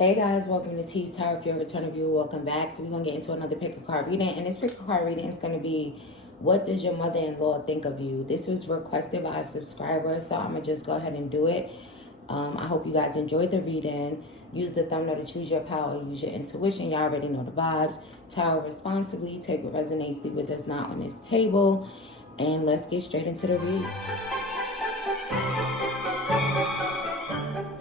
Hey guys, welcome to Teestarot. If you're a returning viewer, welcome back. So we're going to get into another pick a card reading. And this pick a card reading is going to be, what does your mother-in-law think of you? This was requested by a subscriber, so I'm going to just go ahead and do it. I hope you guys enjoyed the reading. Use the thumbnail to choose your power. Use your intuition. Y'all already know the vibes. Tarot responsibly. Take what resonates, leave what does not on this table. And let's get straight into the read.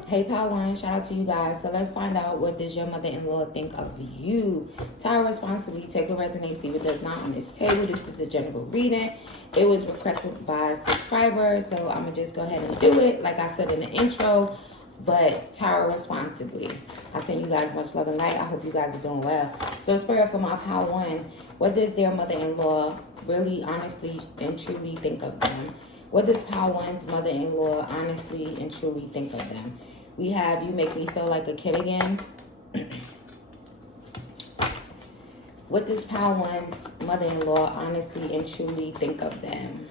Hey, Power One, shout out to you guys. So let's find out, what does your mother-in-law think of you? Tarot responsibly, take what resonates, leave what does not on this table. This is a general reading. It was requested by a subscriber, so I'm going to just go ahead and do it, like I said in the intro, but tarot responsibly. I send you guys much love and light. I hope you guys are doing well. So Spirit, for my Power One, what does their mother-in-law really, honestly, and truly think of them? What does Power One's mother-in-law honestly and truly think of them? We have, you make me feel like a kid again. What does Power One's mother-in-law honestly and truly think of them?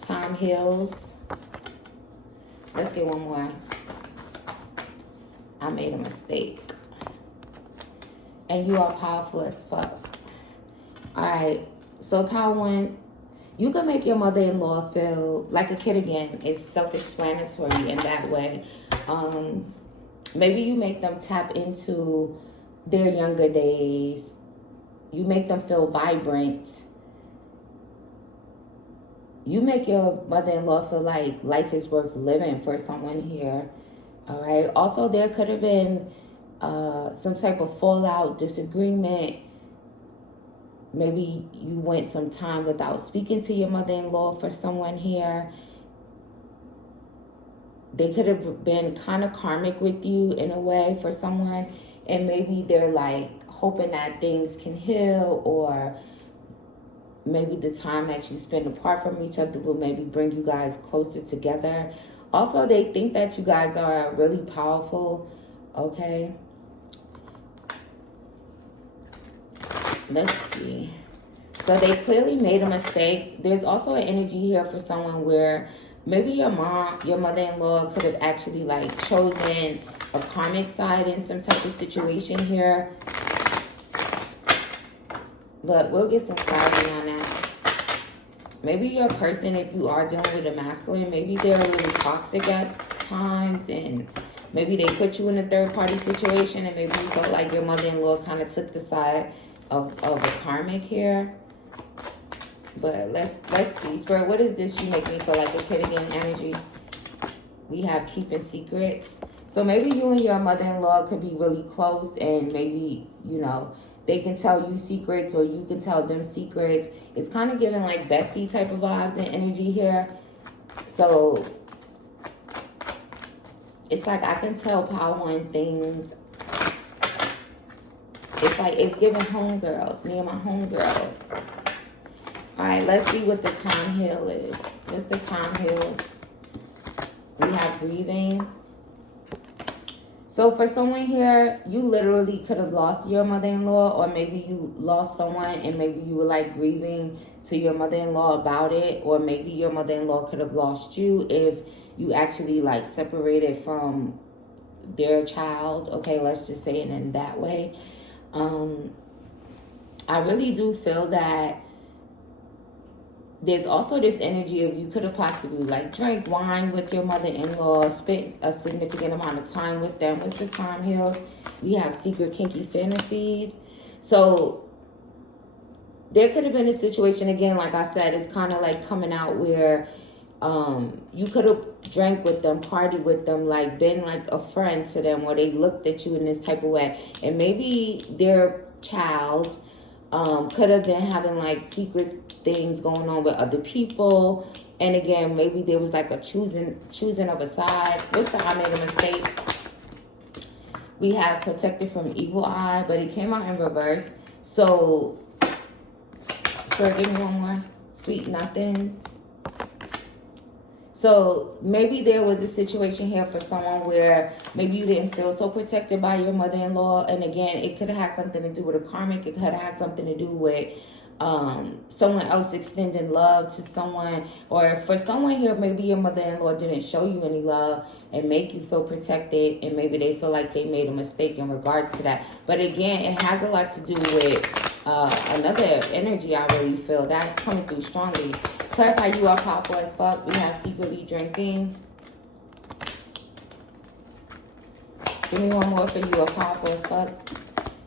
Time heals. Let's get one more. I made a mistake. And you are powerful as fuck. Alright, so Power One, you can make your mother-in-law feel like a kid again. It's self-explanatory in that way. Maybe you make them tap into their younger days. You make them feel vibrant. You make your mother-in-law feel like life is worth living for someone here. All right. Also, there could have been some type of fallout, disagreement. Maybe you went some time without speaking to your mother-in-law for someone here. They could have been kind of karmic with you in a way for someone. And maybe they're like hoping that things can heal, or maybe the time that you spend apart from each other will maybe bring you guys closer together. Also, they think that you guys are really powerful. Okay. Let's see. So they clearly made a mistake. There's also an energy here for someone where maybe your mom, your mother-in-law could have actually like chosen a karmic side in some type of situation here. But we'll get some clarity on that. Maybe your person, if you are dealing with a masculine, maybe they're a little toxic at times, and maybe they put you in a third-party situation, and maybe you felt like your mother-in-law kind of took the side of a karmic here. But let's see. Spirit, what is this? You make me feel like a kid again energy. We have keeping secrets. So maybe you and your mother-in-law could be really close, and maybe, you know, they can tell you secrets or you can tell them secrets. It's kind of giving like bestie type of vibes and energy here. So it's like I can tell Power One things. It's like it's giving homegirls, me and my homegirl. All right, let's see what the time heal is. What's the time heals? We have grieving. So for someone here, you literally could have lost your mother-in-law, or maybe you lost someone and maybe you were like grieving to your mother-in-law about it, or maybe your mother-in-law could have lost you if you actually like separated from their child. Okay, let's just say it in that way. I really do feel that there's also this energy of you could have possibly like drank wine with your mother-in-law, spent a significant amount of time with them. What's the time healed? We have secret kinky fantasies. So there could have been a situation, again, like I said, it's kind of like coming out where you could have drank with them, partied with them, like been like a friend to them, or they looked at you in this type of way. And maybe their child could have been having like secret things going on with other people. And again, maybe there was like a choosing of a side. What's the I made a mistake? We have protected from evil eye, but it came out in reverse. So, Spirit, give me one more. Sweet nothings. So maybe there was a situation here for someone where maybe you didn't feel so protected by your mother-in-law. And again, it could have had something to do with a karmic. It could have had something to do with someone else extending love to someone, or for someone here, maybe your mother-in-law didn't show you any love and make you feel protected, and maybe they feel like they made a mistake in regards to that. But again, it has a lot to do with another energy. I really feel that's coming through strongly. Clarify, you are powerful as fuck. We have secretly drinking. Give me one more for you are powerful as fuck.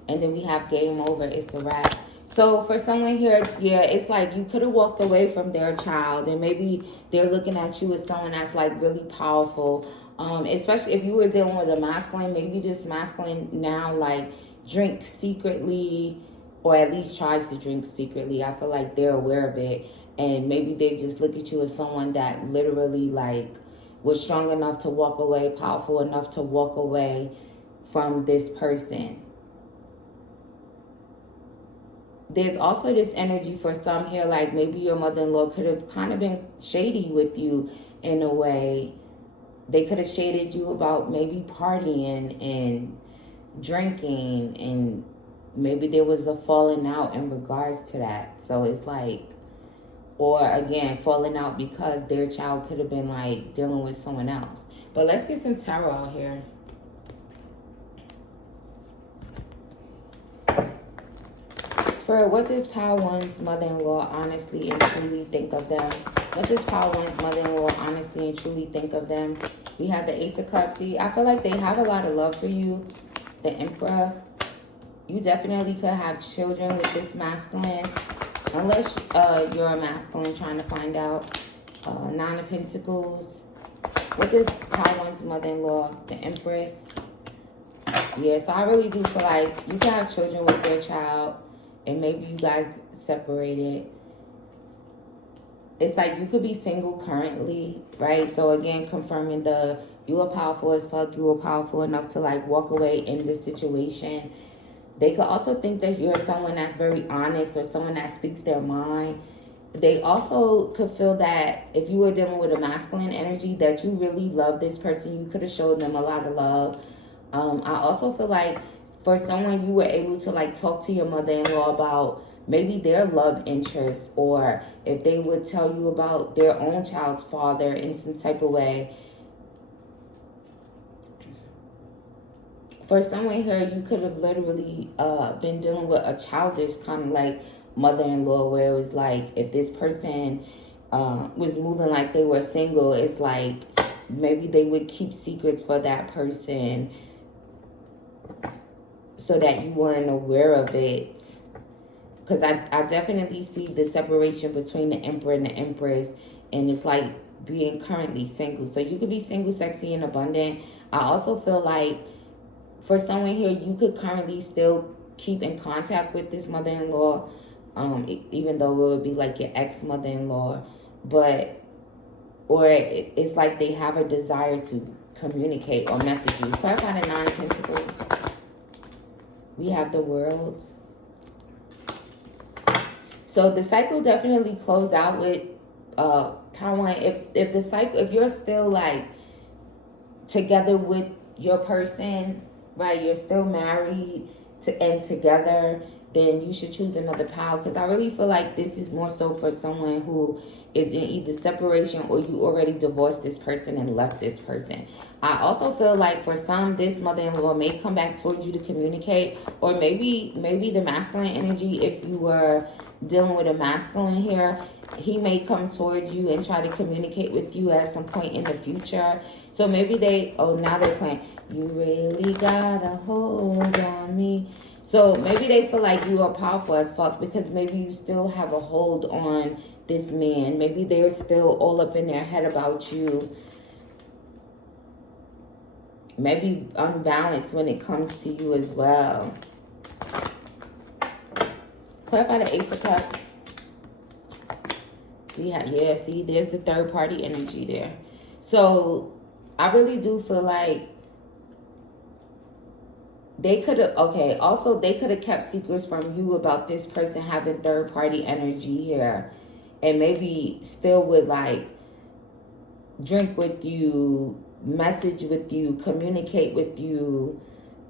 And then we have game over. It's a wrap. So for someone here, yeah, it's like you could have walked away from their child, and maybe they're looking at you as someone that's like really powerful. Especially if you were dealing with a masculine, maybe this masculine now like drinks secretly, or at least tries to drink secretly. I feel like they're aware of it, and maybe they just look at you as someone that literally like was strong enough to walk away, powerful enough to walk away from this person. There's also this energy for some here, like maybe your mother-in-law could have kind of been shady with you in a way. They could have shaded you about maybe partying and drinking, and maybe there was a falling out in regards to that. So it's like, or again, falling out because their child could have been like dealing with someone else. But let's get some tarot out here. For what does Power One's mother-in-law honestly and truly think of them? What does Power One's mother-in-law honestly and truly think of them? We have the Ace of Cups. See, I feel like they have a lot of love for you. The Emperor. You definitely could have children with this masculine. Unless you're a masculine trying to find out. Nine of Pentacles. What does Power One's mother-in-law? The Empress. Yeah, so I really do feel like you can have children with their child. And maybe you guys separated. It's like you could be single currently, right? So again, confirming you are powerful as fuck. You are powerful enough to like walk away in this situation. They could also think that you're someone that's very honest or someone that speaks their mind. They also could feel that if you were dealing with a masculine energy, that you really love this person. You could have showed them a lot of love. I also feel like for someone, you were able to like talk to your mother-in-law about maybe their love interest, or if they would tell you about their own child's father in some type of way. For someone here, you could have literally been dealing with a childish kind of like mother-in-law, where it was like if this person was moving like they were single, it's like maybe they would keep secrets for that person so that you weren't aware of it. Because I definitely see the separation between the Emperor and the Empress, and it's like being currently single. So you could be single, sexy, and abundant. I also feel like for someone here, you could currently still keep in contact with this mother-in-law, even though it would be like your ex-mother-in-law. Or it's like they have a desire to communicate or message you. Clarify the Nine of Pentacles. We have the World. So the cycle definitely closed out with Power One. If you're still like together with your person, right? You're still married and together, then you should choose another power. Because I really feel like this is more so for someone who is in either separation, or you already divorced this person and left this person. I also feel like for some, this mother-in-law may come back towards you to communicate, or maybe the masculine energy, if you were dealing with a masculine here, he may come towards you and try to communicate with you at some point in the future. So maybe now they're playing, you really got a hold on me. So maybe they feel like you are powerful as fuck because maybe you still have a hold on this man. Maybe they're still all up in their head about you. Maybe unbalanced when it comes to you as well. Clarify the Ace of Cups. Yeah, see, there's the third party energy there. So I really do feel like they could have, also they could have kept secrets from you about this person having third party energy here. And maybe still would like drink with you, message with you, communicate with you.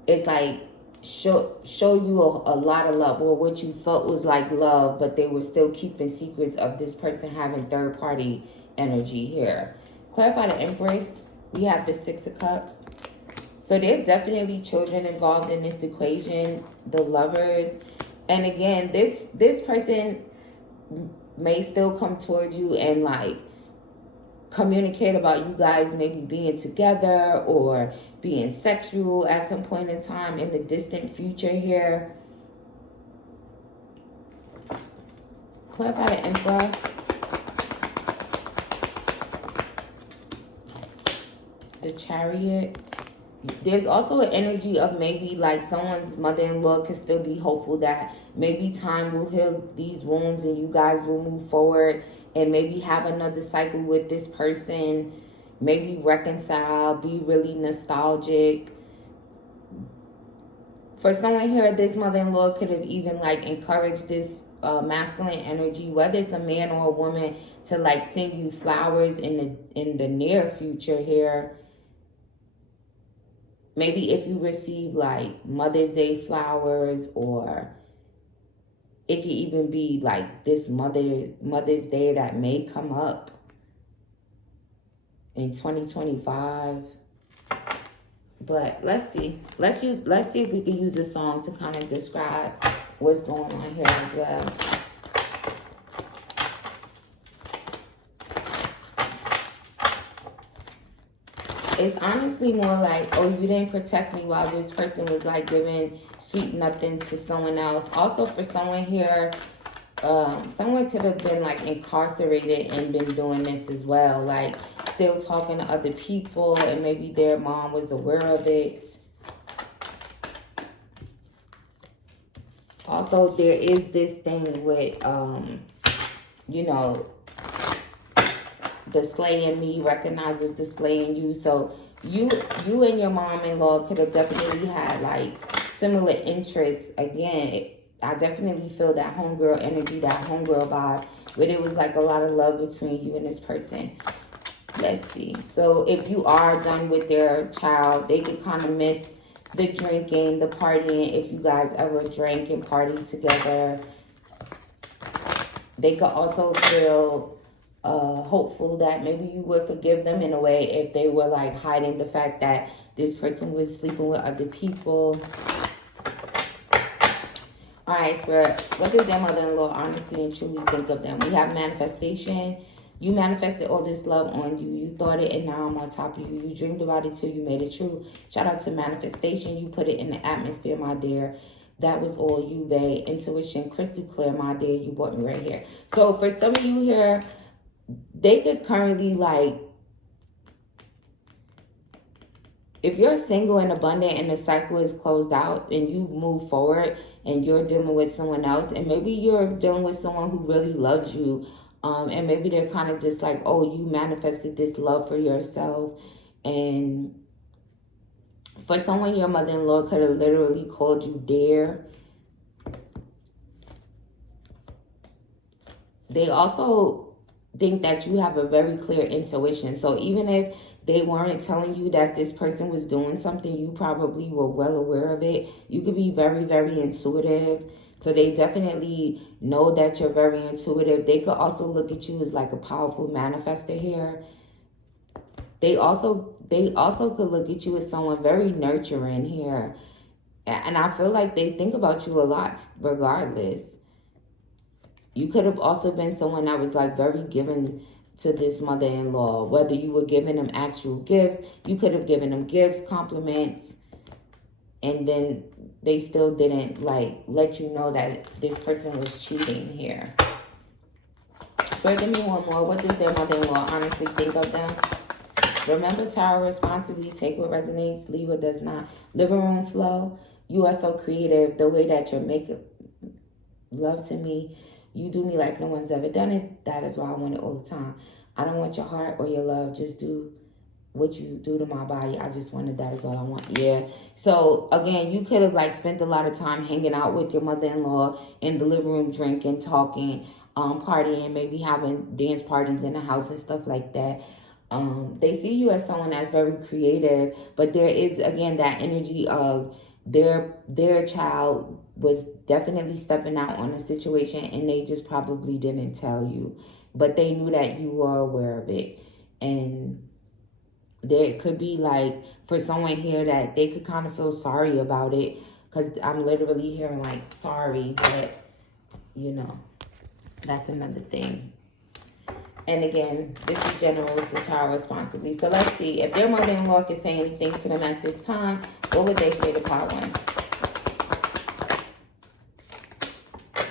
It's like show you a lot of love, or what you felt was like love, but they were still keeping secrets of this person having third party energy here. Clarify the Empress. We have the Six of Cups. So there's definitely children involved in this equation, the Lovers. And again, this person may still come towards you and like communicate about you guys maybe being together or being sexual at some point in time in the distant future here. Clarify the Emperor. The Chariot. There's also an energy of maybe like someone's mother-in-law could still be hopeful that maybe time will heal these wounds and you guys will move forward and maybe have another cycle with this person, maybe reconcile, be really nostalgic. For someone here, this mother-in-law could have even like encouraged this masculine energy, whether it's a man or a woman, to like send you flowers in the near future here. Maybe if you receive like Mother's Day flowers, or it could even be like this Mother's Day that may come up in 2025. But let's see. Let's see if we can use this song to kind of describe what's going on here as well. It's honestly more like, oh, you didn't protect me while this person was like giving sweet nothings to someone else. Also for someone here, someone could have been like incarcerated and been doing this as well. Like still talking to other people and maybe their mom was aware of it. Also, there is this thing with, you know, the slay in me recognizes the slay in you. So you and your mom-in-law could have definitely had like similar interests. Again, I definitely feel that homegirl energy, that homegirl vibe, but it was like a lot of love between you and this person. Let's see. So if you are done with their child, they could kind of miss the drinking, the partying. If you guys ever drank and partied together, they could also feel hopeful that maybe you would forgive them in a way if they were like hiding the fact that this person was sleeping with other people. All right, Spirit, what does their mother-in-law honestly and truly think of them? We have manifestation. You manifested all this love on you. You thought it and now I'm on top of you. You dreamed about it till you made it true. Shout out to manifestation. You put it in the atmosphere, my dear. That was all you, babe. Intuition, crystal clear, my dear. You brought me right here. So for some of you here, they could currently like, if you're single and abundant and the cycle is closed out and you've moved forward and you're dealing with someone else, and maybe you're dealing with someone who really loves you, and maybe they're kind of just like, oh, you manifested this love for yourself. And for someone, your mother-in-law could have literally called you dare. They also think that you have a very clear intuition. So even if they weren't telling you that this person was doing something, you probably were well aware of it. You could be very, very intuitive. So they definitely know that you're very intuitive. They could also look at you as like a powerful manifester here. They also could look at you as someone very nurturing here. And I feel like they think about you a lot regardless. You could have also been someone that was like very given to this mother-in-law. Whether you were giving them actual gifts, you could have given them gifts, compliments, and then they still didn't like let you know that this person was cheating here. Spirit, give me one more. What does their mother-in-law honestly think of them? Remember, Tower, responsibly take what resonates, leave what does not. Living room flow. You are so creative. The way that you're making love to me, you do me like no one's ever done it. That is why I want it all the time. I don't want your heart or your love. Just do what you do to my body. I just wanted that is all I want. Yeah. So again, you could have like spent a lot of time hanging out with your mother-in-law in the living room, drinking, talking, partying, maybe having dance parties in the house and stuff like that. They see you as someone that's very creative, but there is again that energy of their child was definitely stepping out on a situation, and they just probably didn't tell you, but they knew that you were aware of it. And there could be like, for someone here, that they could kind of feel sorry about it, because I'm literally hearing like sorry, but you know, that's another thing. And again, this is general, this is how responsibly. So let's see, if their mother-in-law could say anything to them at this time, what would they say to Power One?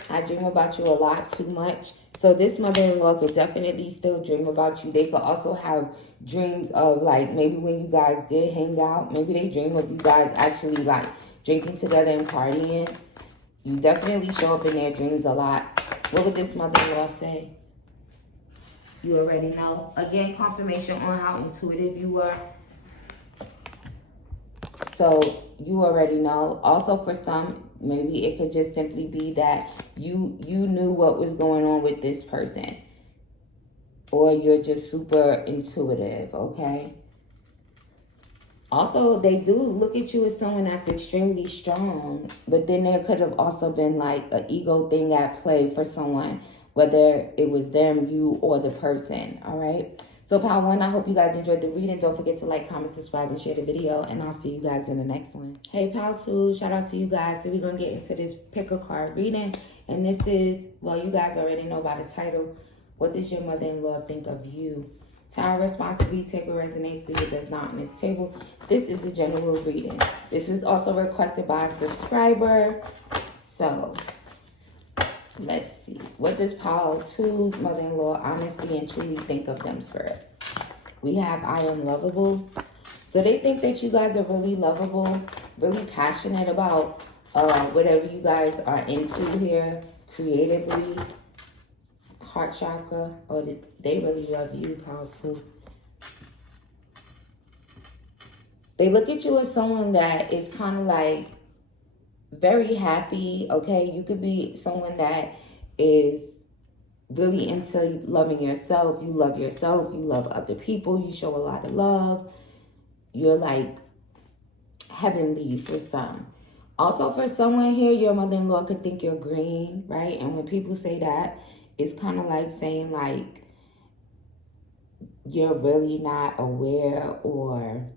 I dream about you a lot, too much. So this mother-in-law could definitely still dream about you. They could also have dreams of like, maybe when you guys did hang out, maybe they dream of you guys actually like drinking together and partying. You definitely show up in their dreams a lot. What would this mother-in-law say? You already know. Again, confirmation on how intuitive you were. So you already know. Also for some, maybe it could just simply be that you knew what was going on with this person. Or you're just super intuitive, okay? Also, they do look at you as someone that's extremely strong. But then there could have also been like an ego thing at play for someone, whether it was them, you, or the person, all right? So, Power One, I hope you guys enjoyed the reading. Don't forget to like, comment, subscribe, and share the video. And I'll see you guys in the next one. Hey, Power Two, shout out to you guys. So we're going to get into this pick a card reading. And this is, well, you guys already know by the title. What does your mother-in-law think of you? Tower responsibly, take what resonates, leave what does not on this table. This is a general reading. This was also requested by a subscriber. So, let's see. What does Power Two's mother-in-law honestly and truly think of them, Spirit? We have I am lovable. So they think that you guys are really lovable, really passionate about whatever you guys are into here creatively. Heart chakra. Oh, they really love you, Power Two. They look at you as someone that is kind of like very happy, okay? You could be someone that is really into loving yourself. You love other people. You show a lot of love. You're like heavenly for some. Also for someone here, your mother-in-law could think you're green, right? And when people say that, it's kind of like saying like you're really not aware or,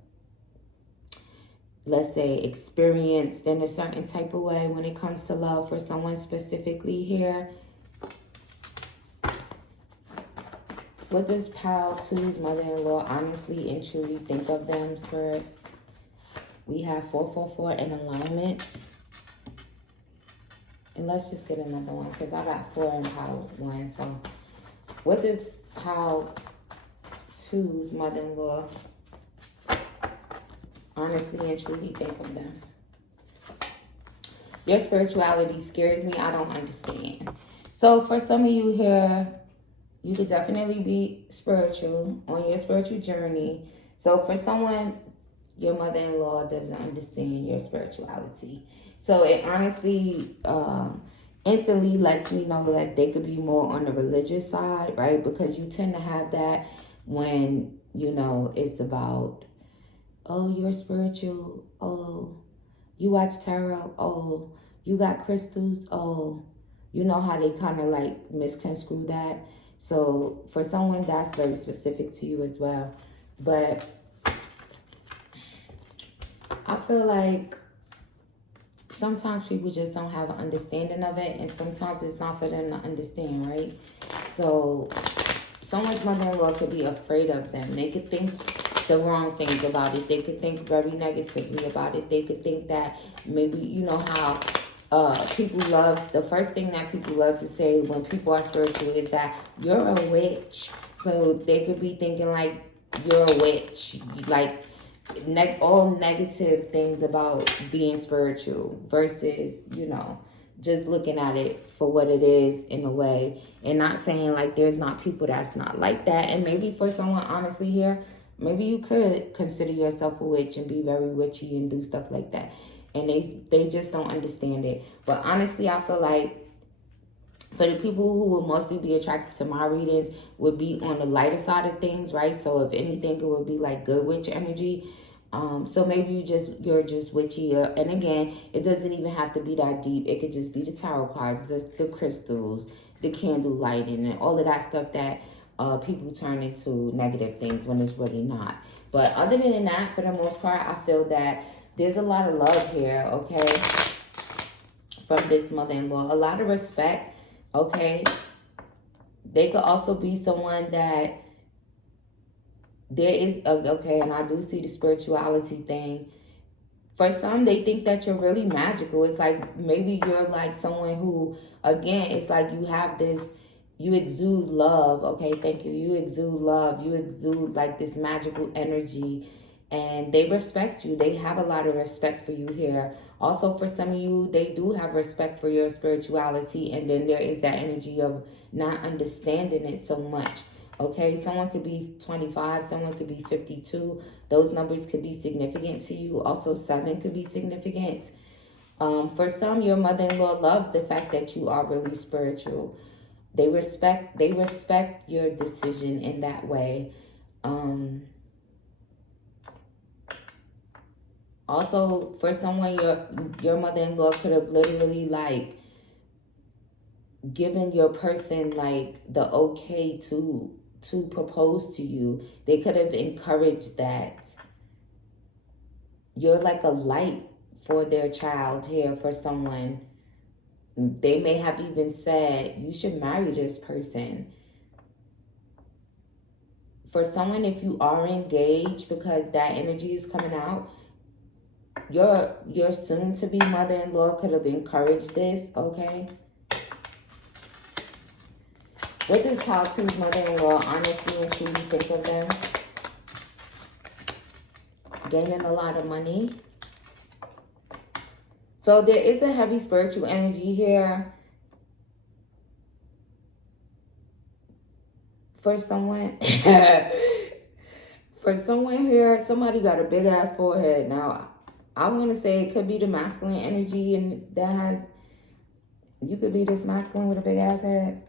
let's say, experienced in a certain type of way when it comes to love for someone specifically here. What does Power Two's mother-in-law honestly and truly think of them, Spirit? We have 444 in alignment. And let's just get another one because I got 4 in Power One. So what does Power Two's mother-in-law honestly and truly think of them? Your spirituality scares me. I don't understand. So for some of you here, you could definitely be spiritual on your spiritual journey. So for someone, your mother-in-law doesn't understand your spirituality. So it honestly instantly lets me know that they could be more on the religious side, right? Because you tend to have that when, you know, it's about, oh, you're spiritual. Oh, you watch tarot. Oh, you got crystals. Oh, you know how they kind of like misconstrue that. So for someone, that's very specific to you as well. But I feel like sometimes people just don't have an understanding of it, and sometimes it's not for them to understand, right? So someone's mother-in-law could be afraid of them. They could think the wrong things about it. They could think very negatively about it. They could think that maybe, you know how people love, the first thing that people love to say when people are spiritual is that you're a witch. So they could be thinking like you're a witch, like all negative things about being spiritual versus, you know, just looking at it for what it is in a way, and not saying like there's not people that's not like that. And maybe for someone honestly here, maybe you could consider yourself a witch and be very witchy and do stuff like that, and they just don't understand it. But honestly, I feel like for the people who will mostly be attracted to my readings would be on the lighter side of things, right? So if anything, it would be like good witch energy. So maybe you're just witchy, and again, it doesn't even have to be that deep. It could just be the tarot cards, the crystals, the candle lighting, and all of that stuff that people turn into negative things when it's really not. But other than that, for the most part, I feel that there's a lot of love here, okay, from this mother-in-law. A lot of respect, okay. They could also be someone that there is, okay, and I do see the spirituality thing. For some, they think that you're really magical. It's like maybe you're like someone who, again, it's like you have this, you exude love, okay, thank you. You exude love. You exude like this magical energy, and they respect you. They have a lot of respect for you here. Also, for some of you, they do have respect for your spirituality, and then there is that energy of not understanding it so much. Okay, someone could be 25, someone could be 52. Those numbers could be significant to you. Also, 7 could be significant. For some, your mother-in-law loves the fact that you are really spiritual. They respect your decision in that way. Also, for someone, your mother-in-law could have literally like given your person like the okay to propose to you. They could have encouraged that. You're like a light for their child here. For someone, they may have even said you should marry this person. For someone, if you are engaged, because that energy is coming out, your soon-to-be mother-in-law could have encouraged this, okay? What does Pile 2's mother-in-law honestly and truly think of them? Gaining a lot of money. So there is a heavy spiritual energy here. For someone, for someone here, somebody got a big ass forehead. Now, I want to say it could be the masculine energy, and that has, you could be this masculine with a big ass head.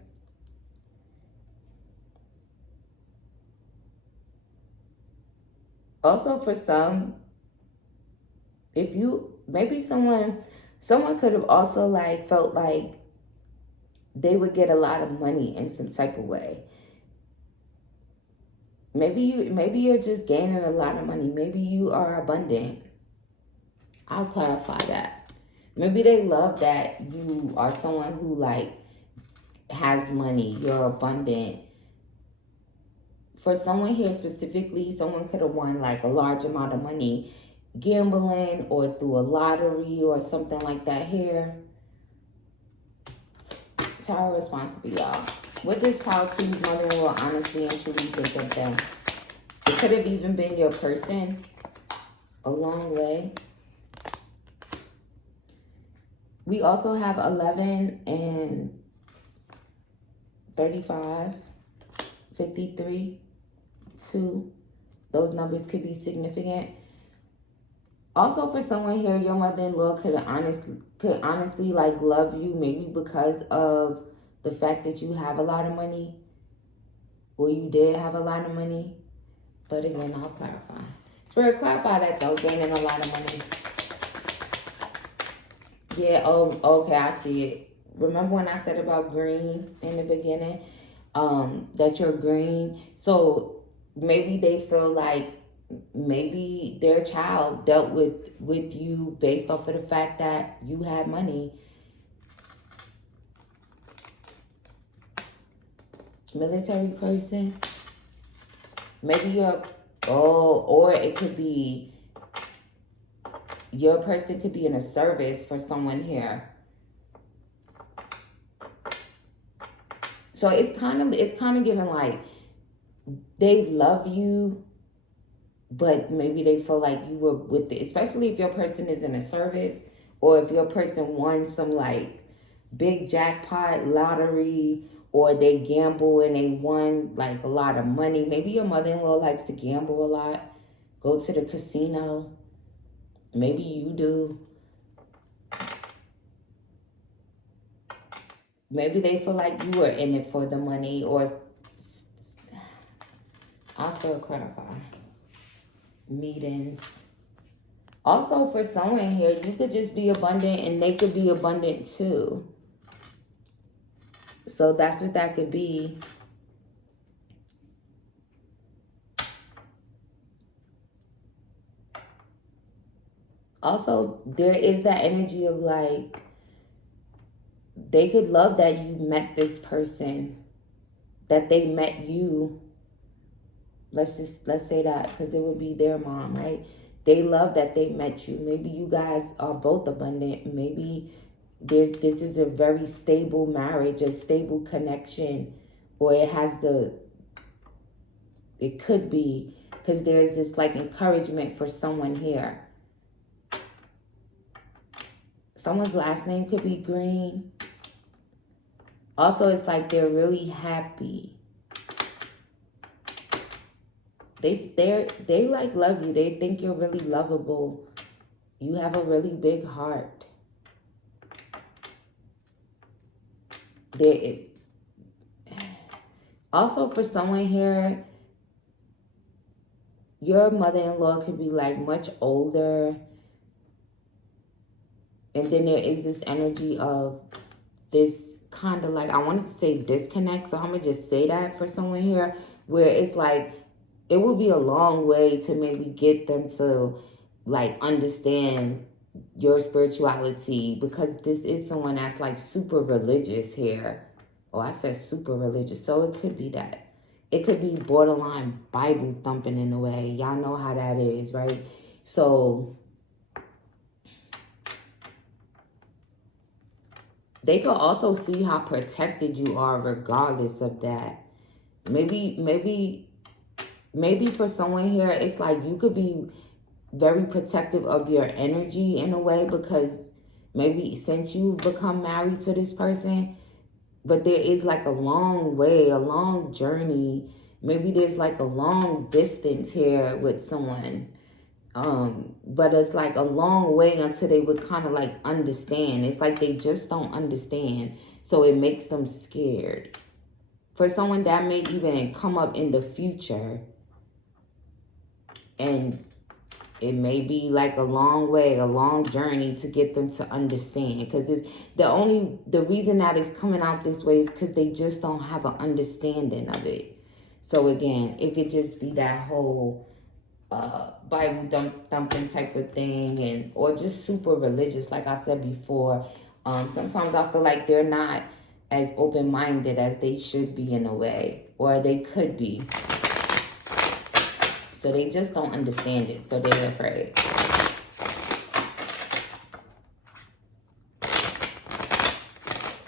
Also, for some, if you, maybe someone could have also like felt like they would get a lot of money in some type of way. Maybe you're just gaining a lot of money. Maybe you are abundant. I'll clarify that. Maybe they love that you are someone who like has money. You're abundant. For someone here specifically, someone could have won like a large amount of money gambling or through a lottery or something like that here. Tarot response to be y'all. What does Pile 2's mother-in-law honestly and truly think of them? It could have even been your person a long way. We also have 11 and 35, 53, 2. Those numbers could be significant. Also, for someone here, your mother-in-law could honestly like love you, maybe because of the fact that you have a lot of money, or you did have a lot of money. But again, I'll clarify. Spirit, clarify that though, gaining a lot of money. Yeah, oh, okay, I see it. Remember when I said about green in the beginning? That you're green. So maybe they feel like maybe their child dealt with you based off of the fact that you had money. Military person. Maybe you're, or it could be, your person could be in a service for someone here. So it's kind of giving like they love you, but maybe they feel like you were with it, especially if your person is in a service, or if your person won some like big jackpot lottery, or they gamble and they won like a lot of money. Maybe your mother-in-law likes to gamble a lot, go to the casino. Maybe you do. Maybe they feel like you were in it for the money, or I'll still clarify. Meetings. Also, for someone here, you could just be abundant and they could be abundant too. So that's what that could be. Also, there is that energy of like, they could love that you met this person, that they met you. Let's say that, because it would be their mom, right? They love that they met you. Maybe you guys are both abundant. Maybe this is a very stable marriage, a stable connection, or it could be, because there's this like encouragement for someone here. Someone's last name could be Green. Also, it's like they're really happy. They like love you. They think you're really lovable. You have a really big heart. Also, for someone here, your mother-in-law could be like much older. And then there is this energy of this kind of like, I wanted to say disconnect, so I'm going to just say that for someone here, where it's like, it would be a long way to maybe get them to like understand your spirituality, because this is someone that's like super religious here. Oh, I said super religious, so it could be that. It could be borderline Bible thumping in a way. Y'all know how that is, right? So they could also see how protected you are regardless of that. Maybe for someone here, it's like you could be very protective of your energy in a way, because maybe since you've become married to this person, but there is like a long way, a long journey. Maybe there's like a long distance here with someone. But it's like a long way until they would kind of like understand. It's like they just don't understand. So it makes them scared. For someone that may even come up in the future, and it may be like a long way, a long journey to get them to understand. Because it's the reason that it's coming out this way is because they just don't have an understanding of it. So again, it could just be that whole Bible thumping type of thing, or just super religious, like I said before. Sometimes I feel like they're not as open-minded as they should be in a way, or they could be. So they just don't understand it, so they're afraid.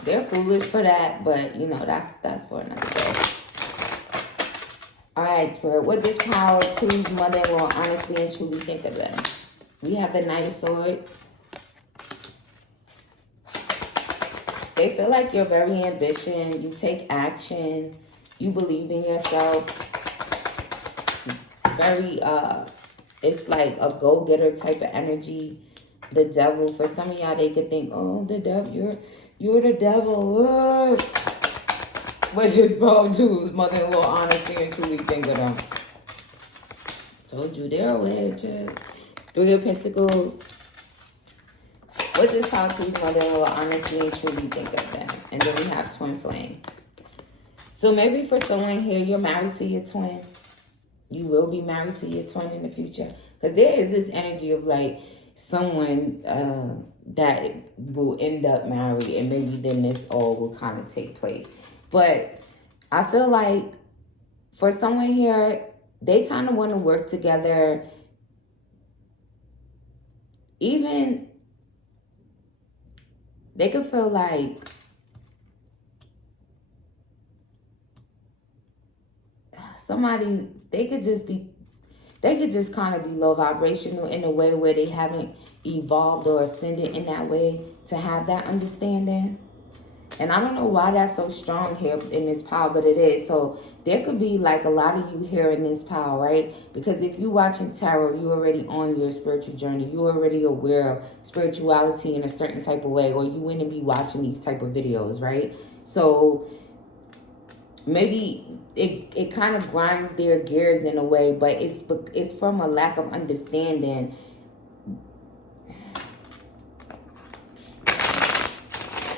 They're foolish for that, but you know, that's for another day. All right, Spirit, what does power choose mother will honestly and truly think of them? We have the Knight of Swords. They feel like you're very ambitious. You take action. You believe in yourself. Very, it's like a go-getter type of energy. The Devil. For some of y'all, they could think, oh, the devil, you're the devil. What's your spell choose? Mother-in-law honestly and truly think of them. Told you they're aware, chick. Three of Pentacles. What does power choose mother-in-law honestly and truly think of them? And then we have Twin Flame. So maybe for someone here, you're married to your twin. You will be married to your twin in the future. Because there is this energy of like someone that will end up married, and maybe then this all will kind of take place. But I feel like for someone here, they kind of want to work together. Even they could feel like somebody, they could just kind of be low vibrational in a way where they haven't evolved or ascended in that way to have that understanding. And I don't know why that's so strong here in this power, but it is. So there could be like a lot of you here in this power, right? Because if you're watching tarot, you're already on your spiritual journey. You're already aware of spirituality in a certain type of way, or you wouldn't be watching these type of videos, right? So maybe it kind of grinds their gears in a way, but it's from a lack of understanding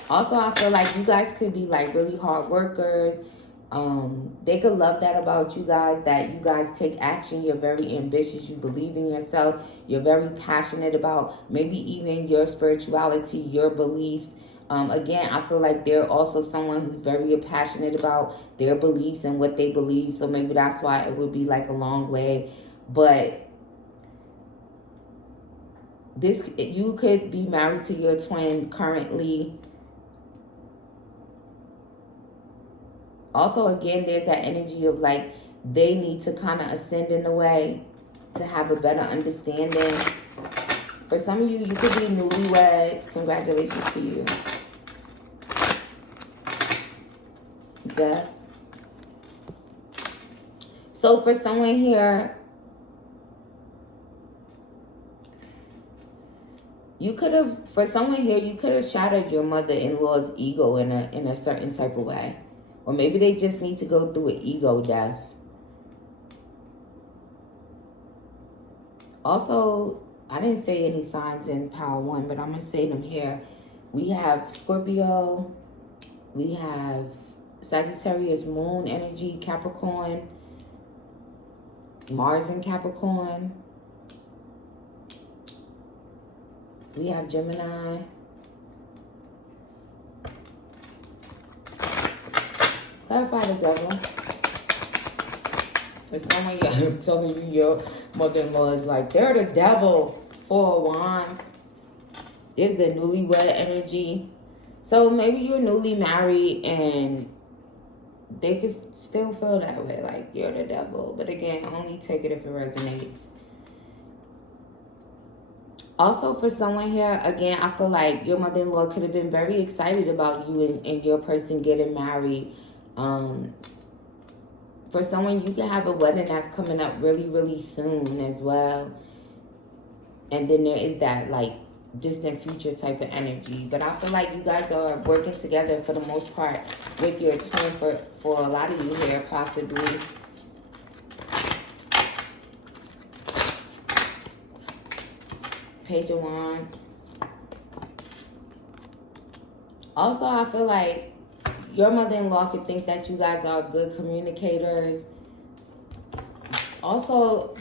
Also, I feel like you guys could be like really hard workers. They could love that about you guys, that you guys take action. You're very ambitious. You believe in yourself. You're very passionate about maybe even your spirituality, your beliefs. Again, I feel like they're also someone who's very passionate about their beliefs and what they believe. So maybe that's why it would be like a long way. But you could be married to your twin currently. Also, again, there's that energy of like they need to kind of ascend in a way to have a better understanding. For some of you, you could be newlyweds. Congratulations to you. Death. So for someone here, you could have shattered your mother-in-law's ego in a certain type of way. Or maybe they just need to go through an ego death. Also, I didn't say any signs in Power 1, but I'm going to say them here. We have Scorpio. We have Sagittarius moon energy, Capricorn. Mars in Capricorn. We have Gemini. Clarify the devil. For someone, I'm telling you, your mother-in-law is like, they're the devil. 4 of Wands. There's the newlywed energy. So maybe you're newly married and they could still feel that way, like you're the devil. But again, only take it if it resonates. Also, for someone here, again, I feel like your mother-in-law could have been very excited about you and your person getting married. For someone, you can have a wedding that's coming up really, really soon as well. And then there is that, like, distant future type of energy. But I feel like you guys are working together for the most part with your twin for a lot of you here, possibly. Page of Wands. Also, I feel like your mother-in-law could think that you guys are good communicators. Also,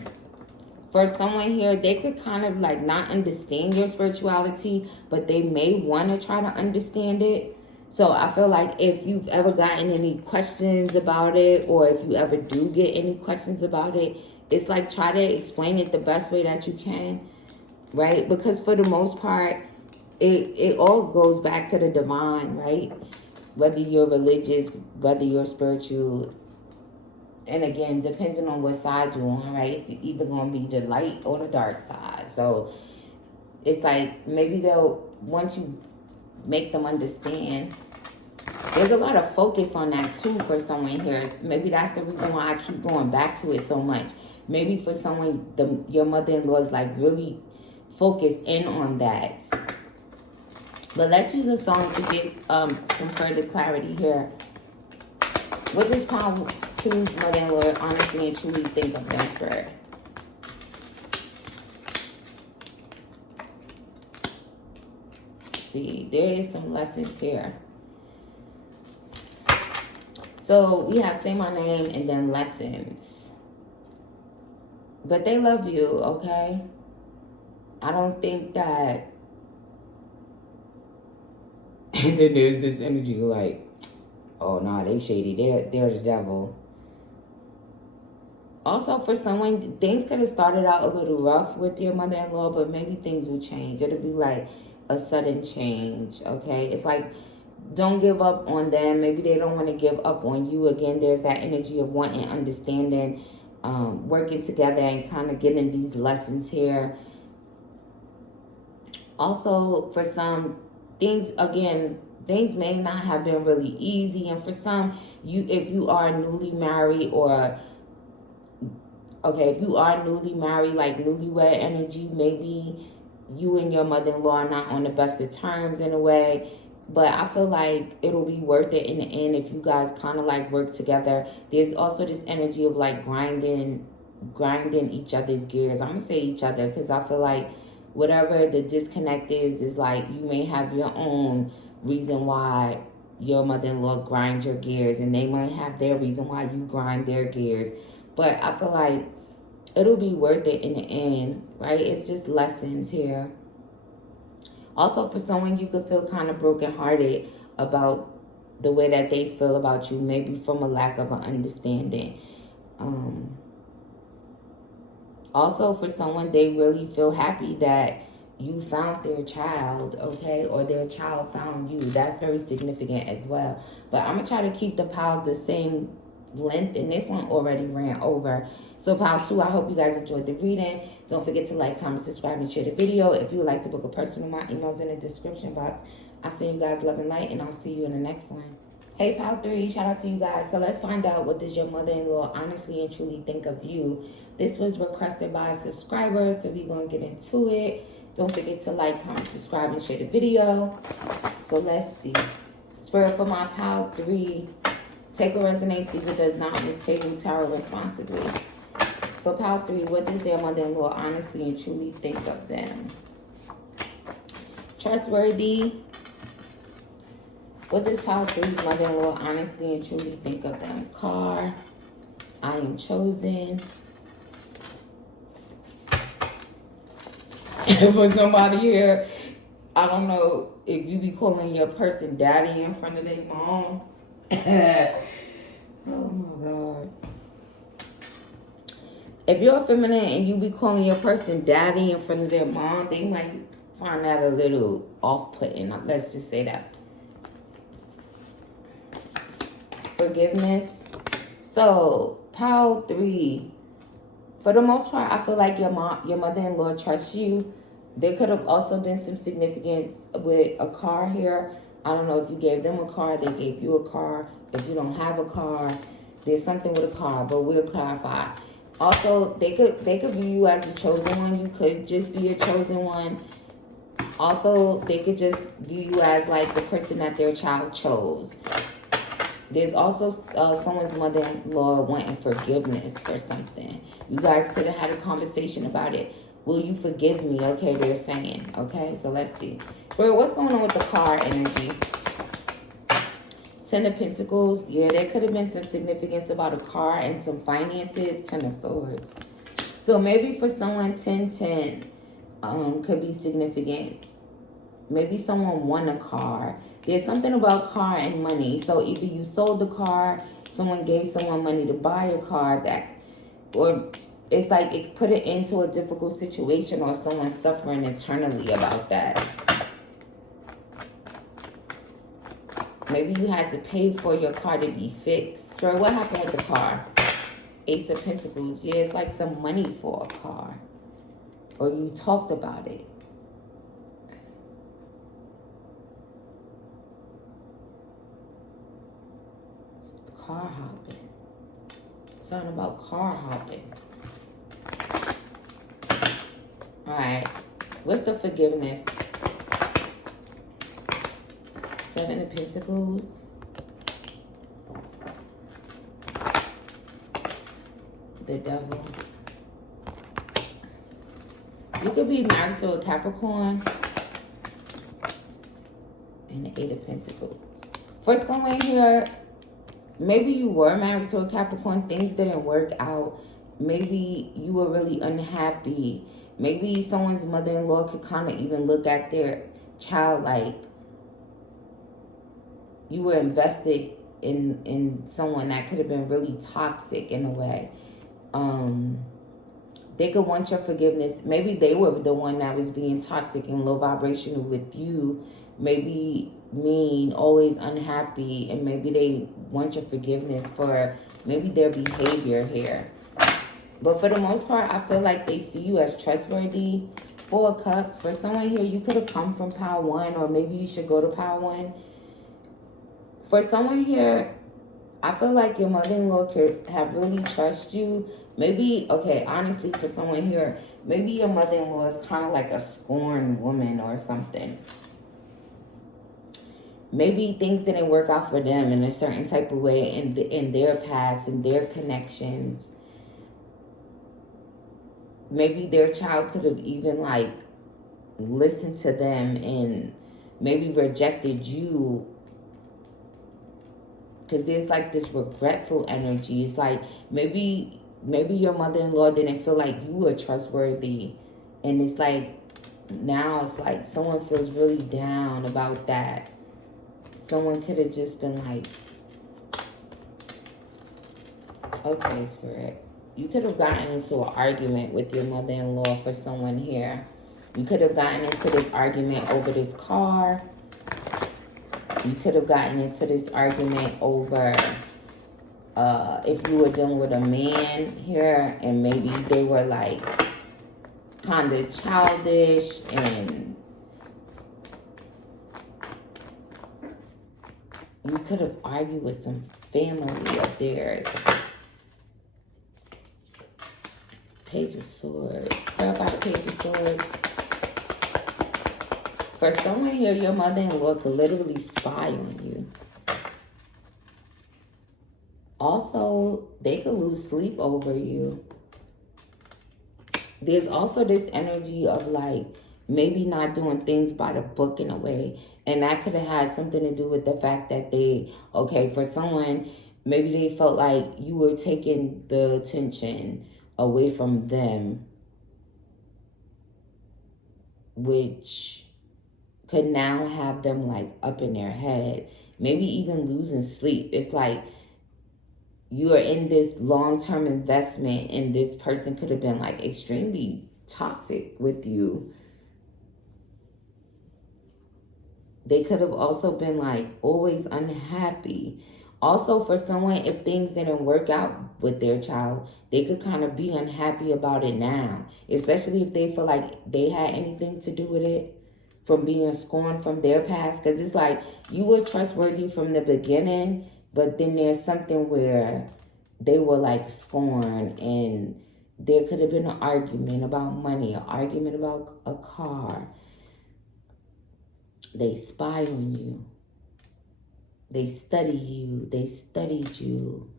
for someone here, they could kind of like not understand your spirituality, but they may want to try to understand it. So I feel like if you've ever gotten any questions about it, or if you ever do get any questions about it, it's like try to explain it the best way that you can, right? Because for the most part, it all goes back to the divine, right? Whether you're religious, whether you're spiritual. And again, depending on what side you're on, right? It's either going to be the light or the dark side. So it's like maybe they'll, once you make them understand, there's a lot of focus on that too for someone here. Maybe that's the reason why I keep going back to it so much. Maybe for someone, your mother-in-law is like really focused in on that. But let's use a song to get some further clarity here. What does Power 2's mother-in-law honestly and truly think of them for? See, there is some lessons here. So we have say my name and then lessons. But they love you, okay? I don't think that. And then there's this energy like, oh, no, they shady. They're the devil. Also, for someone, things could have started out a little rough with your mother-in-law, but maybe things will change. It'll be like a sudden change, okay? It's like, don't give up on them. Maybe they don't want to give up on you. Again, there's that energy of wanting, understanding, working together and kind of getting these lessons here. Also, for some things, again, things may not have been really easy. And for some, if you are newly married or, okay, if you are newly married, like newlywed energy, maybe you and your mother-in-law are not on the best of terms in a way. But I feel like it'll be worth it in the end if you guys kind of like work together. There's also this energy of like grinding each other's gears. I'm going to say each other because I feel like whatever the disconnect is like you may have your own reason why your mother-in-law grinds your gears, and they might have their reason why you grind their gears. But I feel like it'll be worth it in the end, right? It's just lessons here. Also, for someone, you could feel kind of brokenhearted about the way that they feel about you, maybe from a lack of an understanding. Also, for someone, they really feel happy that you found their child, okay? Or their child found you. That's very significant as well. But I'm going to try to keep the piles the same length, and this one already ran over. So pile 2, I hope you guys enjoyed the reading. Don't forget to like, comment, subscribe, and share the video. If you would like to book a personal, my email's in the description box. I'll send you guys love and light, and I'll see you in the next one. Hey, pile 3, shout out to you guys. So let's find out, what does your mother-in-law honestly and truly think of you? This was requested by a subscriber, so we're going to get into it. Don't forget to like, comment, subscribe, and share the video. So let's see. Spirit for my pile 3. Take what resonates, leave what does not. On this table, tarot responsibly. For pile 3, what does their mother-in-law honestly and truly think of them? Trustworthy. What does pile 3's mother-in-law honestly and truly think of them? Car. I am chosen. For somebody here, I don't know if you be calling your person daddy in front of their mom. Oh my God. If you're feminine and you be calling your person daddy in front of their mom, they might find that a little off-putting. Let's just say that. Forgiveness. So, pile 3. For the most part, I feel like your mother-in-law trusts you. There could have also been some significance with a car here. I don't know if you gave them a car, they gave you a car. If you don't have a car, there's something with a car, but we'll clarify. Also, they could view you as the chosen one. You could just be a chosen one. Also, they could just view you as like the person that their child chose. There's also someone's mother-in-law wanting forgiveness for something. You guys could have had a conversation about it. Will you forgive me? Okay, they're saying. Okay, so let's see. Spirit, what's going on with the car energy? 10 of Pentacles. Yeah, there could have been some significance about a car and some finances. 10 of Swords. So maybe for someone, 10-10 could be significant. Maybe someone won a car. There's something about car and money. So either you sold the car, someone gave someone money to buy a car, or it's like it put it into a difficult situation, or someone suffering eternally about that. Maybe you had to pay for your car to be fixed. Or what happened with the car? Ace of Pentacles. Yeah, it's like some money for a car. Or you talked about it. Car hopping. Something about car hopping. Alright. What's the forgiveness? 7 of Pentacles. The Devil. You could be married to a Capricorn. And the 8 of Pentacles. For someone here, maybe you were married to a Capricorn. Things didn't work out. Maybe you were really unhappy. Maybe someone's mother-in-law could kind of even look at their child like you were invested in someone that could have been really toxic in a way. They could want your forgiveness. Maybe they were the one that was being toxic and low vibrational with you. Maybe mean, always unhappy, and maybe they want your forgiveness for maybe their behavior here. But for the most part, I feel like they see you as trustworthy. 4 of Cups. For someone here, you could have come from pile 1, or maybe you should go to pile 1. For someone here, I feel like your mother-in-law could have really trust you. Maybe, okay, honestly, for someone here, maybe your mother-in-law is kind of like a scorned woman or something. Maybe things didn't work out for them in a certain type of way in their past, in their connections. Maybe their child could have even like listened to them and maybe rejected you, because there's like this regretful energy. It's like maybe your mother-in-law didn't feel like you were trustworthy, and it's like now it's like someone feels really down about that. Someone could have just been like, okay, Spirit, you could have gotten into an argument with your mother-in-law for someone here. You could have gotten into this argument over this car. You could have gotten into this argument over if you were dealing with a man here and maybe they were like kind of childish, and you could have argued with some family of theirs. Page of Swords. Girl got a Page of Swords. For someone here, your mother-in-law could literally spy on you. Also, they could lose sleep over you. There's also this energy of like maybe not doing things by the book in a way. And that could have had something to do with the fact that they, okay, for someone, maybe they felt like you were taking the attention away from them, which could now have them like up in their head, maybe even losing sleep. It's like you are in this long-term investment and this person could have been like extremely toxic with you. They could have also been like always unhappy. Also, for someone, if things didn't work out with their child, they could kind of be unhappy about it now, especially if they feel like they had anything to do with it, from being scorned from their past. Because it's like you were trustworthy from the beginning, but then there's something where they were like scorned, and there could have been an argument about money, an argument about a car. They spy on you. They study you. They studied you.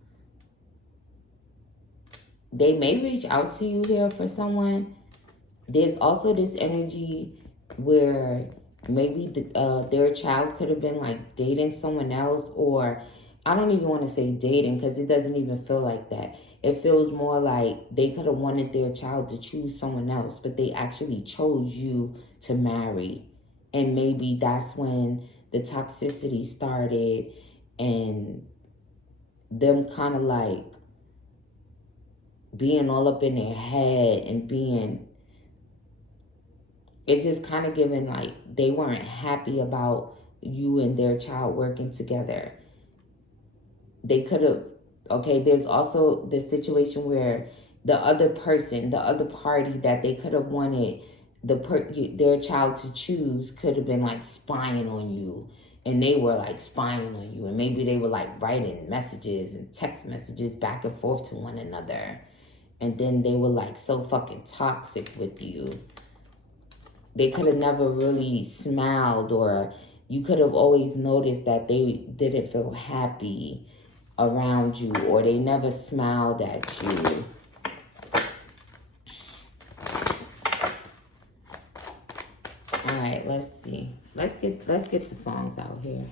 They may reach out to you here for someone. There's also this energy where maybe their child could have been like dating someone else, or I don't even want to say dating because it doesn't even feel like that. It feels more like they could have wanted their child to choose someone else, but they actually chose you to marry. And maybe that's when the toxicity started, and them kind of like being all up in their head and being, it's just kind of giving like they weren't happy about you and their child working together. They could have, okay, there's also the situation where the other person, the other party that they could have wanted their child to choose could have been like spying on you, and they were like spying on you, and maybe they were like writing messages and text messages back and forth to one another, and then they were like so fucking toxic with you. They could have never really smiled, or you could have always noticed that they didn't feel happy around you, or they never smiled at you. All right, let's see. Let's get the songs out here.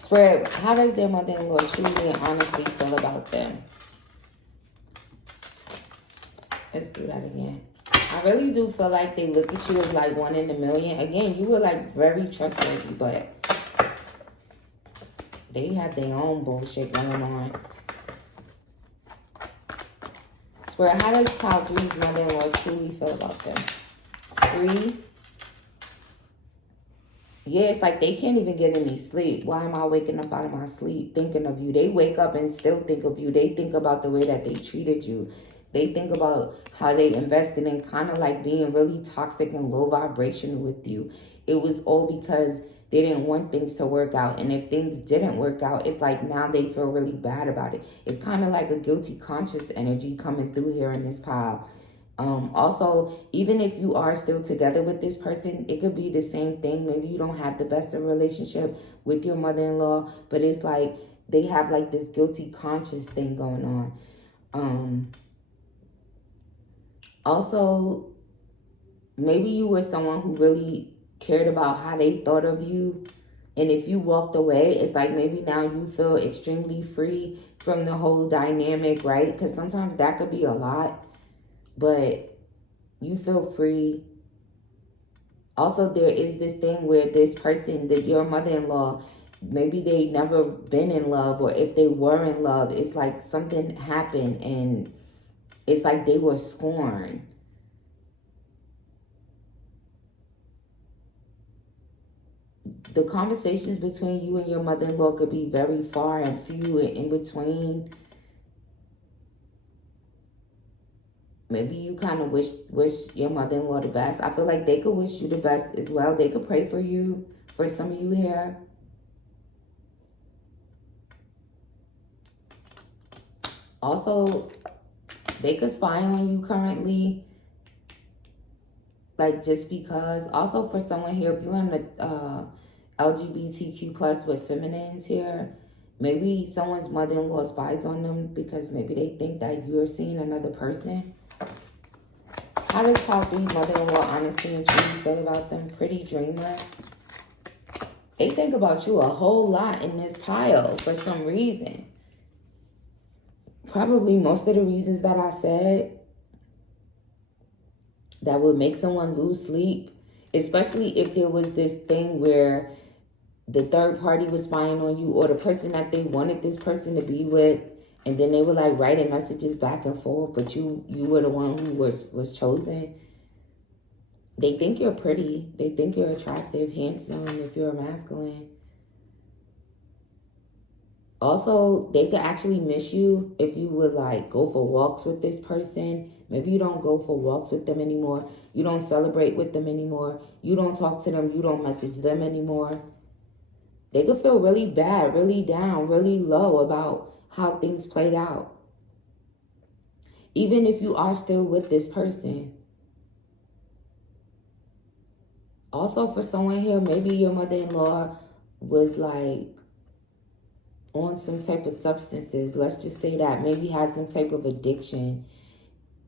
Spirit, how does their mother-in-law truly and honestly feel about them? Let's do that again. I really do feel like they look at you as like one in a million. Again, you were like very trustworthy, but they had their own bullshit going on. Spirit, how does Pile 3's mother-in-law truly feel about them? 3. Yeah, it's like they can't even get any sleep. Why am I waking up out of my sleep thinking of you? They wake up and still think of you. They think about the way that they treated you. They think about how they invested in kind of like being really toxic and low vibration with you. It was all because they didn't want things to work out. And if things didn't work out, it's like now they feel really bad about it. It's kind of like a guilty conscience energy coming through here in this pile. Also, even if you are still together with this person, it could be the same thing. Maybe you don't have the best of relationship with your mother-in-law, but it's like they have like this guilty conscience thing going on. Also, maybe you were someone who really cared about how they thought of you. And if you walked away, it's like maybe now you feel extremely free from the whole dynamic, right? Because sometimes that could be a lot, but you feel free. Also, there is this thing where this person, that your mother-in-law, maybe they never been in love, or if they were in love, it's like something happened and it's like they were scorned. The conversations between you and your mother-in-law could be very far and few and in between. Maybe you kind of wish your mother-in-law the best. I feel like they could wish you the best as well. They could pray for you, for some of you here. Also, they could spy on you currently. Like, just because. Also, for someone here, if you're in the LGBTQ plus with feminines here, maybe someone's mother-in-law spies on them because maybe they think that you're seeing another person. How does Pile 3's mother-in-law honestly and truly feel about them? Pretty dreamer. They think about you a whole lot in this pile for some reason. Probably most of the reasons that I said that would make someone lose sleep, especially if there was this thing where the third party was spying on you, or the person that they wanted this person to be with, and then they were like writing messages back and forth, but you were the one who was chosen. They think you're pretty. They think you're attractive, handsome, if you're a masculine. Also, they could actually miss you if you would like go for walks with this person. Maybe you don't go for walks with them anymore. You don't celebrate with them anymore. You don't talk to them. You don't message them anymore. They could feel really bad, really down, really low about how things played out. Even if you are still with this person. Also, for someone here, maybe your mother-in-law was like on some type of substances. Let's just say that. Maybe had some type of addiction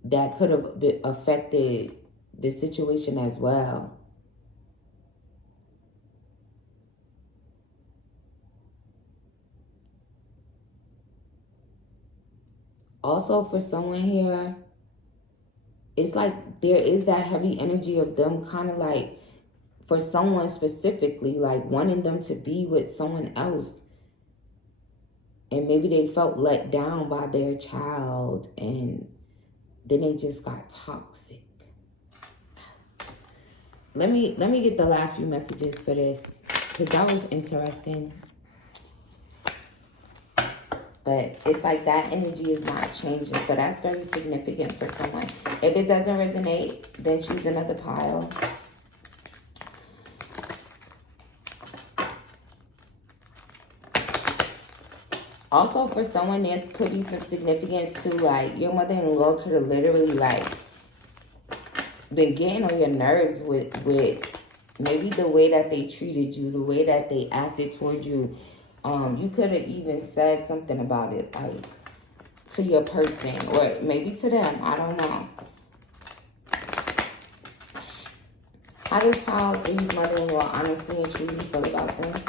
that could have affected the situation as well. Also, for someone here, it's like there is that heavy energy of them kind of like, for someone specifically, like wanting them to be with someone else. And maybe they felt let down by their child, and then they just got toxic. Let me get the last few messages for this, because that was interesting. But it's like that energy is not changing. So that's very significant for someone. If it doesn't resonate, then choose another pile. Also, for someone, there could be some significance to, like, your mother-in-law could have literally, like, been getting on your nerves with maybe the way that they treated you, the way that they acted towards you. You could have even said something about it, like, to your person, or maybe to them. I don't know. How does Pile 3's mother-in-law honestly and truly feel about them?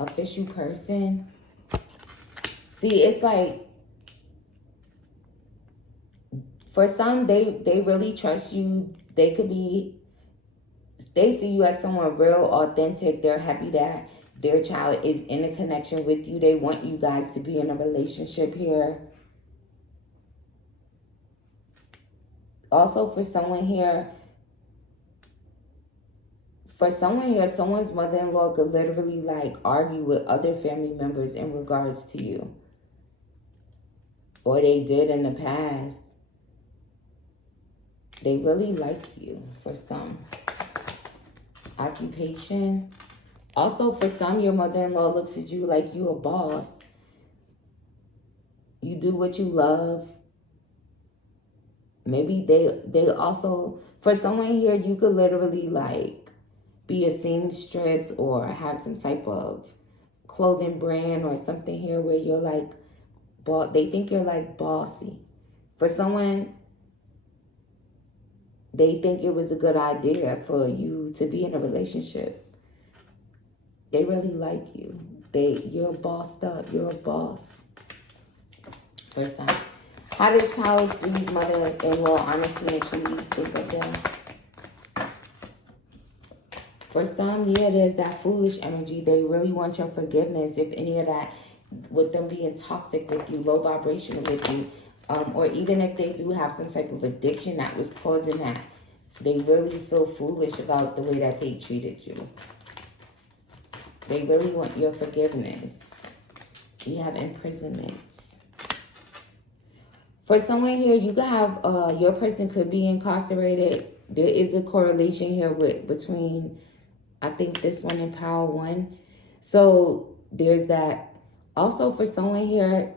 Official person. See, it's like, for some, they really trust you. They see you as someone real, authentic. They're happy that their child is in a connection with you. They want you guys to be in a relationship here. Also, for someone here, someone's mother-in-law could literally like argue with other family members in regards to you. Or they did in the past. They really like you for some. Occupation. Also, for some, your mother-in-law looks at you like you a boss. You do what you love. Maybe they also, for someone here, you could literally like be a seamstress or have some type of clothing brand or something here where you're like, they think you're like bossy. For someone, They think it was a good idea for you to be in a relationship. They really like you. You're bossed up. You're a boss. First time. How does Power 3's mother-in-law honestly and truly think of them? For some, yeah, there's that foolish energy. They really want your forgiveness. If any of that, with them being toxic with you, low vibrational with you, or even if they do have some type of addiction that was causing that, they really feel foolish about the way that they treated you. They really want your forgiveness. You have imprisonment. For someone here, you could have, your person could be incarcerated. There is a correlation here between, I think, this one and Power 1. So there's that. Also, for someone here,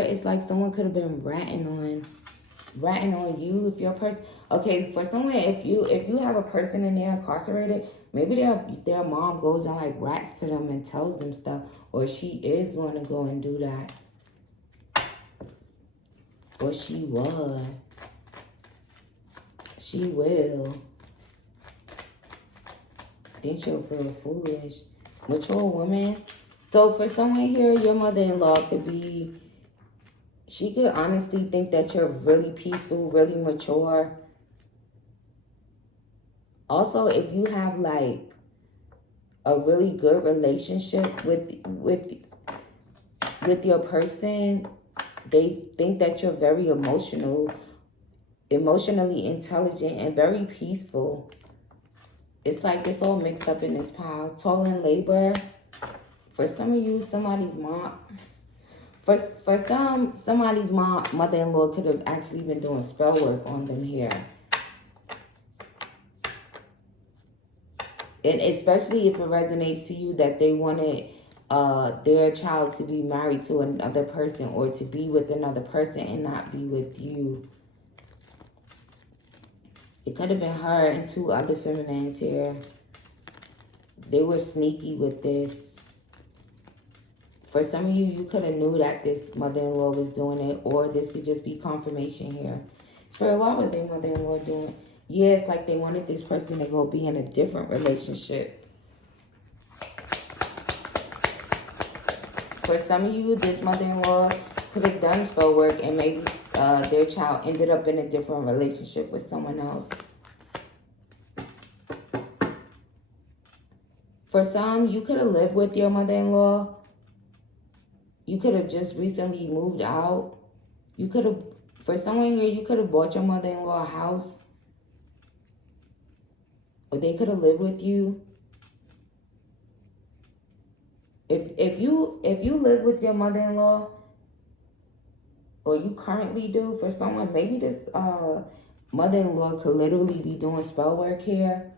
it's like someone could have been ratting on you if your person. Okay, for someone, if you have a person in there incarcerated, maybe their mom goes and like rats to them and tells them stuff, or she is going to go and do that, or she was. She will. Then she'll feel foolish. Mature woman. So for someone here, your mother-in-law could be, she could honestly think that you're really peaceful, really mature. Also, if you have like a really good relationship with your person, they think that you're very emotionally intelligent, and very peaceful. It's like it's all mixed up in this pile. Tall in labor. For some of you, somebody's mom. For some, somebody's mother-in-law could have actually been doing spell work on them here. And especially if it resonates to you that they wanted their child to be married to another person, or to be with another person and not be with you. It could have been her and two other feminines here. They were sneaky with this. For some of you, you could have knew that this mother-in-law was doing it, or this could just be confirmation here. Spirit, what was their mother-in-law doing? Yeah, it's like they wanted this person to go be in a different relationship. For some of you, this mother-in-law could have done spell work, and maybe their child ended up in a different relationship with someone else. For some, you could have lived with your mother-in-law. You could have just recently moved out. You could have, for someone here, you could have bought your mother-in-law a house. Or they could have lived with you. If you live with your mother-in-law, or you currently do, for someone, maybe this mother-in-law could literally be doing spell work here.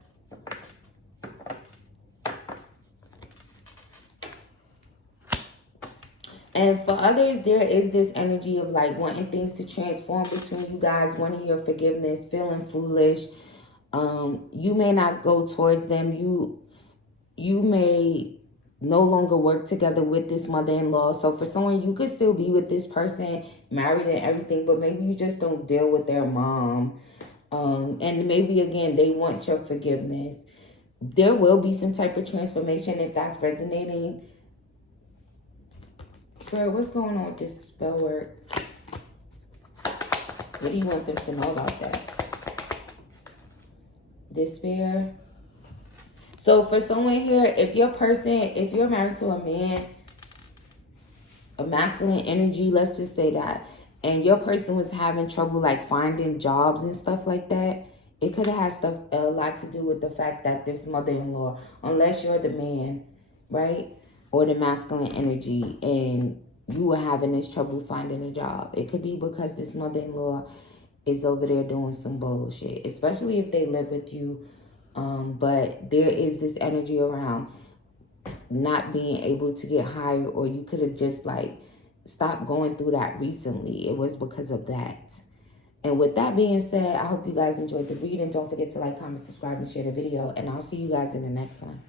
And for others, there is this energy of like wanting things to transform between you guys, wanting your forgiveness, feeling foolish. You may not go towards them. You may no longer work together with this mother-in-law. So for someone, you could still be with this person, married and everything, but maybe you just don't deal with their mom. And maybe, again, they want your forgiveness. There will be some type of transformation if that's resonating. Spirit, what's going on with this spell work? What do you want them to know about that? Despair. So for someone here, if you're married to a man, a masculine energy, let's just say that, and your person was having trouble like finding jobs and stuff like that, it could have had a lot to do with the fact that this mother-in-law, unless you're the man, right, or the masculine energy, and you were having this trouble finding a job, it could be because this mother-in-law is over there doing some bullshit, especially if they live with you. But there is this energy around not being able to get hired, or you could have just like stopped going through that recently. It was because of that. And with that being said, I hope you guys enjoyed the reading. Don't forget to like, comment, subscribe, and share the video. And I'll see you guys in the next one.